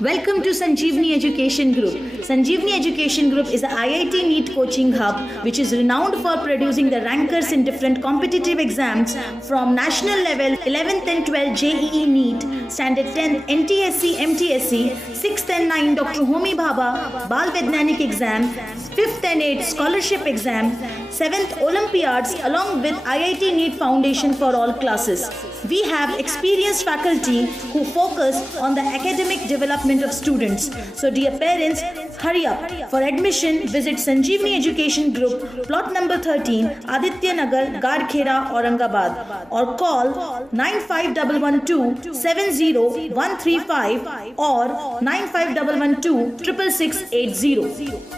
Welcome to Sanjeevani Education Group. Sanjeevani Education Group is the IIT NEET coaching hub which is renowned for producing the rankers in different competitive exams from national level 11th and 12th JEE NEET, Standard 10 NTSC MTSC, 6th and 9 Dr. Homi Bhabha Bal Vaidyanik exam, 5th and 8th scholarship exam, 7th Olympiads along with IIT NEET Foundation for all classes. We have experienced faculty who focus on the academic development of students. So dear parents, hurry up. For admission, visit Sanjeevani Education Group, plot number 13, Aditya Nagar, Garkhera, Aurangabad, or call 95112 70135 or 95112 66680.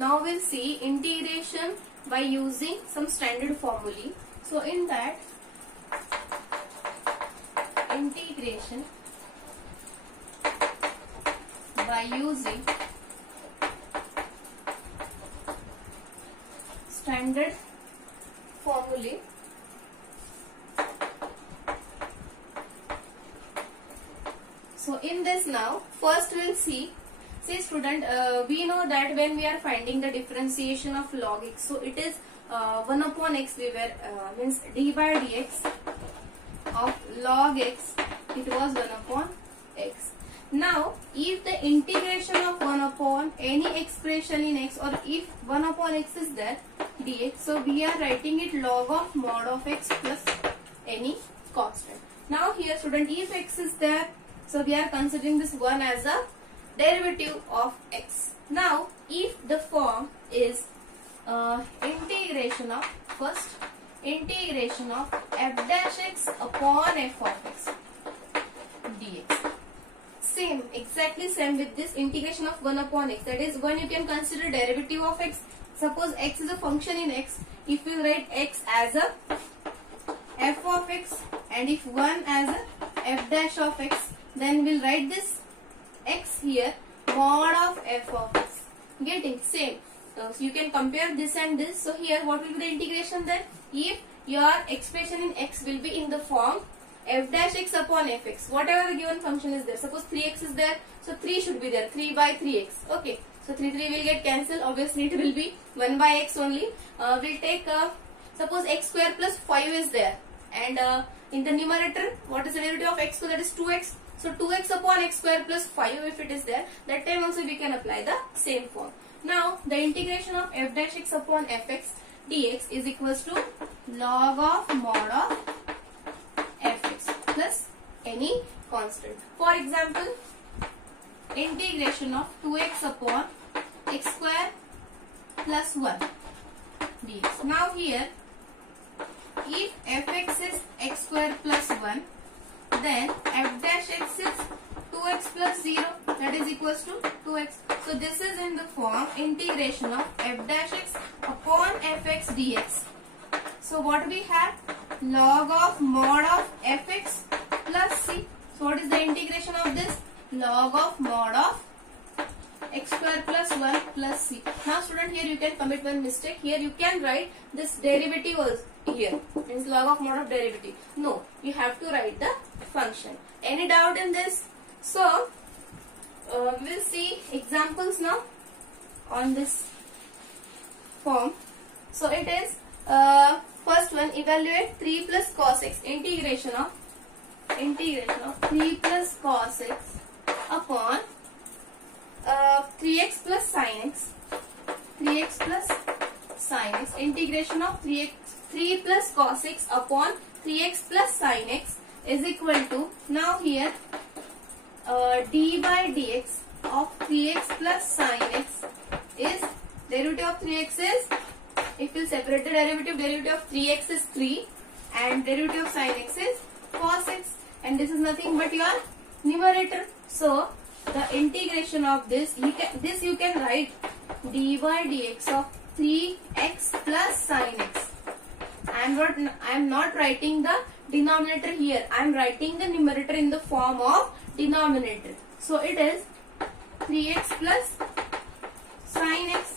Now we'll see integration by using some standard formulae. So in that, integration by using standard formulae. So in this now, first we'll see. See student, we know that when we are finding the differentiation of log x, so it is 1 upon x, we were means d by dx of log x, it was 1 upon x. Now if the integration of 1 upon any expression in x, or if 1 upon x is there dx, so we are writing it log of mod of x plus any constant. Now here student, if x is there, so we are considering this 1 as a derivative of x. Now if the form is integration of f dash x upon f of x dx, same, exactly same with this integration of 1 upon x, that is 1 you can consider derivative of x. Suppose x is a function in x, if you write x as a f of x and if 1 as a f dash of x, then we'll write this x here mod of f of x. Getting same. So you can compare this and this. So here what will be the integration then? If your expression in x will be in the form f dash x upon fx, whatever the given function is there. Suppose 3x is there, so 3 should be there, 3 by 3x. Okay, so 3 will get cancelled. Obviously it will be 1 by x only. We'll take suppose x square plus 5 is there, and in the numerator what is the derivative of x? So that is 2x. So 2x upon x square plus 5 if it is there, that time also we can apply the same form. Now the integration of f dash x upon fx dx is equals to log of mod of fx plus any constant. For example, integration of 2x upon x square plus 1 dx. Now here, if fx is x square plus 1, then f dash x is 2x plus 0, that is equals to 2x. So this is in the form integration of f dash x upon fx dx. So what we have? Log of mod of fx plus c. So what is the integration of this? Log of mod of x square plus 1 plus c. Now student, here you can commit one mistake. Here you can write this derivative was here, means log of mod of derivative. No, you have to write the function. Any doubt in this? So we'll see examples now on this form. So it is first one, evaluate 3 plus cos x, integration of 3 plus cos x upon 3x plus sin x, integration of 3 plus cos x upon 3x plus sin x is equal to, now here d by dx of 3x plus sin x is, derivative of 3x is, if you separate the derivative of 3x is 3 and derivative of sin x is cos x, and this is nothing but your numerator. So the integration of this, you can write dy dx of 3x plus sin x am not writing the denominator here. I am writing the numerator in the form of denominator. So it is 3x plus sin x.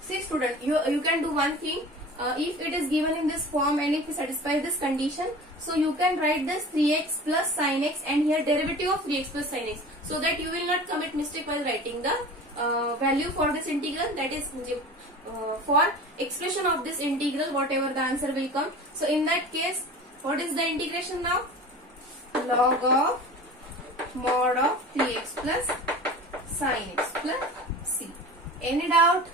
See student, you can do one thing. If it is given in this form and if you satisfy this condition, so you can write this 3x plus sin x and here derivative of 3x plus sin x, so that you will not commit mistake while writing the value for this integral, that is for expression of this integral whatever the answer will come. So in that case, what is the integration now? Log of mod of 3x plus sin x plus c. Any doubt?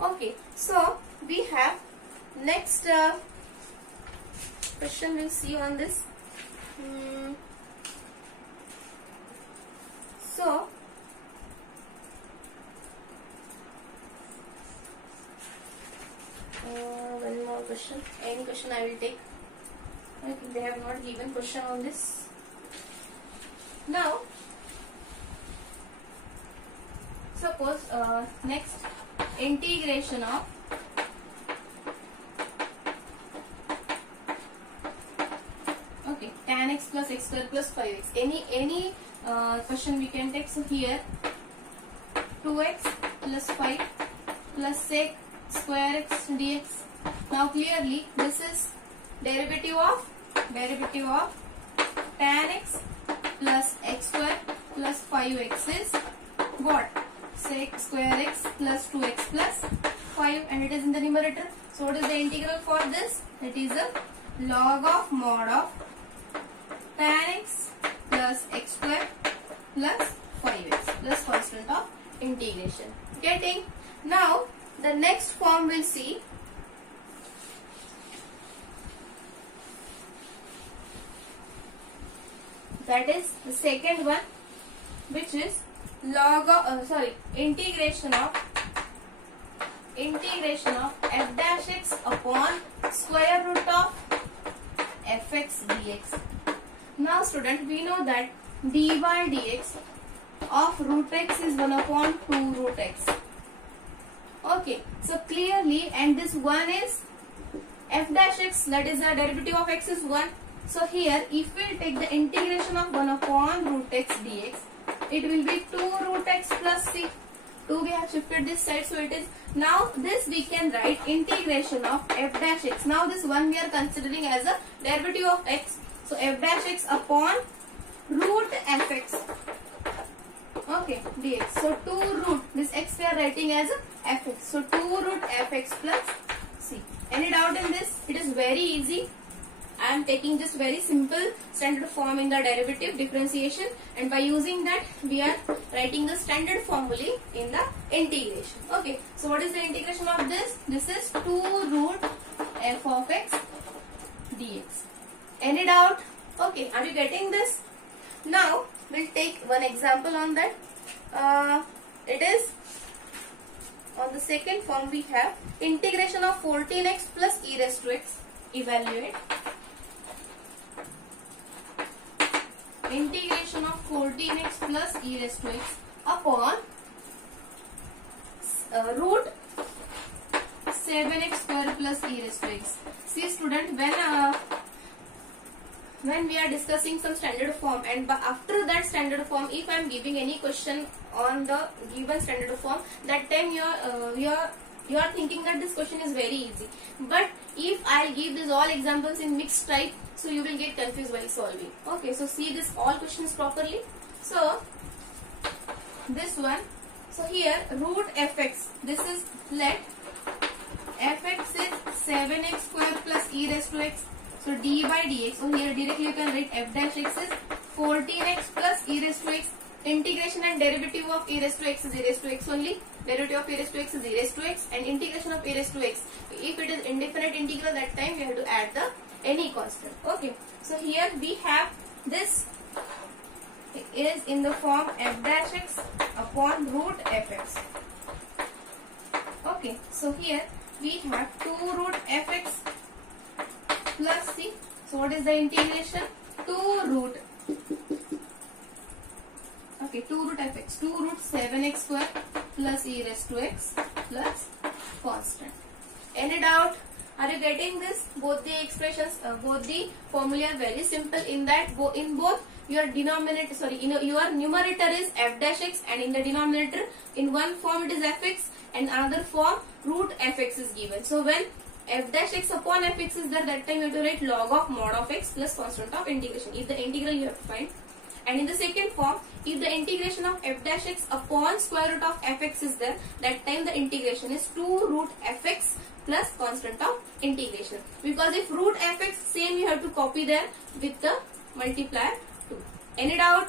Okay, so we have next question we'll see on this. So one more question. Any question I will take. I think they have not given question on this. Now suppose next integration of tan x plus x square plus 5x. Any question we can take. So here 2x plus 5 plus sec square x dx. Now clearly this is derivative of tan x plus x square plus 5x is what? Sec square x plus 2x plus 5, and it is in the numerator. So what is the integral for this? It is a log of mod of tan x plus x square plus 5x plus constant of integration. Getting? Now the next form we'll see. That is the second one, which is log of integration of f dash x upon square root of fx dx. Now student, we know that dy dx of root x is 1 upon 2 root x. Okay, so clearly, and this 1 is f dash x, that is the derivative of x is 1. So here if we take the integration of 1 upon root x dx, it will be 2 root x plus c. 2 we have shifted this side, so it is now this we can write integration of f dash x. Now this 1 we are considering as a derivative of x. So f dash x upon root fx. Okay, dx. So 2 root, this x we are writing as a fx. So 2 root fx plus c. Any doubt in this? It is very easy. I am taking just very simple standard form in the derivative differentiation, and by using that we are writing the standard formulae in the integration. Okay, so what is the integration of this? This is 2 root f of x dx. Any doubt? Okay, are you getting this? Now we'll take one example on that. It is on the second form. We have integration of 14x plus e raised to x. Evaluate. Integration of 14x plus e raised to x upon root 7x square plus e raised to x. See student, when we are discussing some standard form, and after that standard form, if I am giving any question on the given standard form, that time you are thinking that this question is very easy. But if I'll give these all examples in mixed type, so you will get confused while solving. Okay, so see this all questions properly. So this one, so here root fx, this is let fx is 7x square plus e raised to x. So d by dx, so here directly you can write f dash x is 14x plus e raised to x. Integration and derivative of e raised to x is e raised to x only. Derivative of e raised to x is e raised to x, and integration of e raised to x. If it is indefinite integral, that time we have to add the any constant. Okay, so here we have this is in the form f dash x upon root fx. Okay, so here we have 2 root fx plus c. So what is the integration? 2 root 2 root fx, 2 root 7x square plus e raised to x plus constant. Any doubt? Are you getting this? Both the expressions, both the formula are very simple in that in both your denominator, your numerator is f dash x, and in the denominator, in one form it is fx and another form root fx is given. So when f dash x upon fx is there, that time you have to write log of mod of x plus constant of integration. If the integral you have to find. And in the second form, if the integration of f dash x upon square root of fx is there, that time the integration is 2 root fx plus constant of integration. Because if root fx, same you have to copy there with the multiplier 2. Any doubt?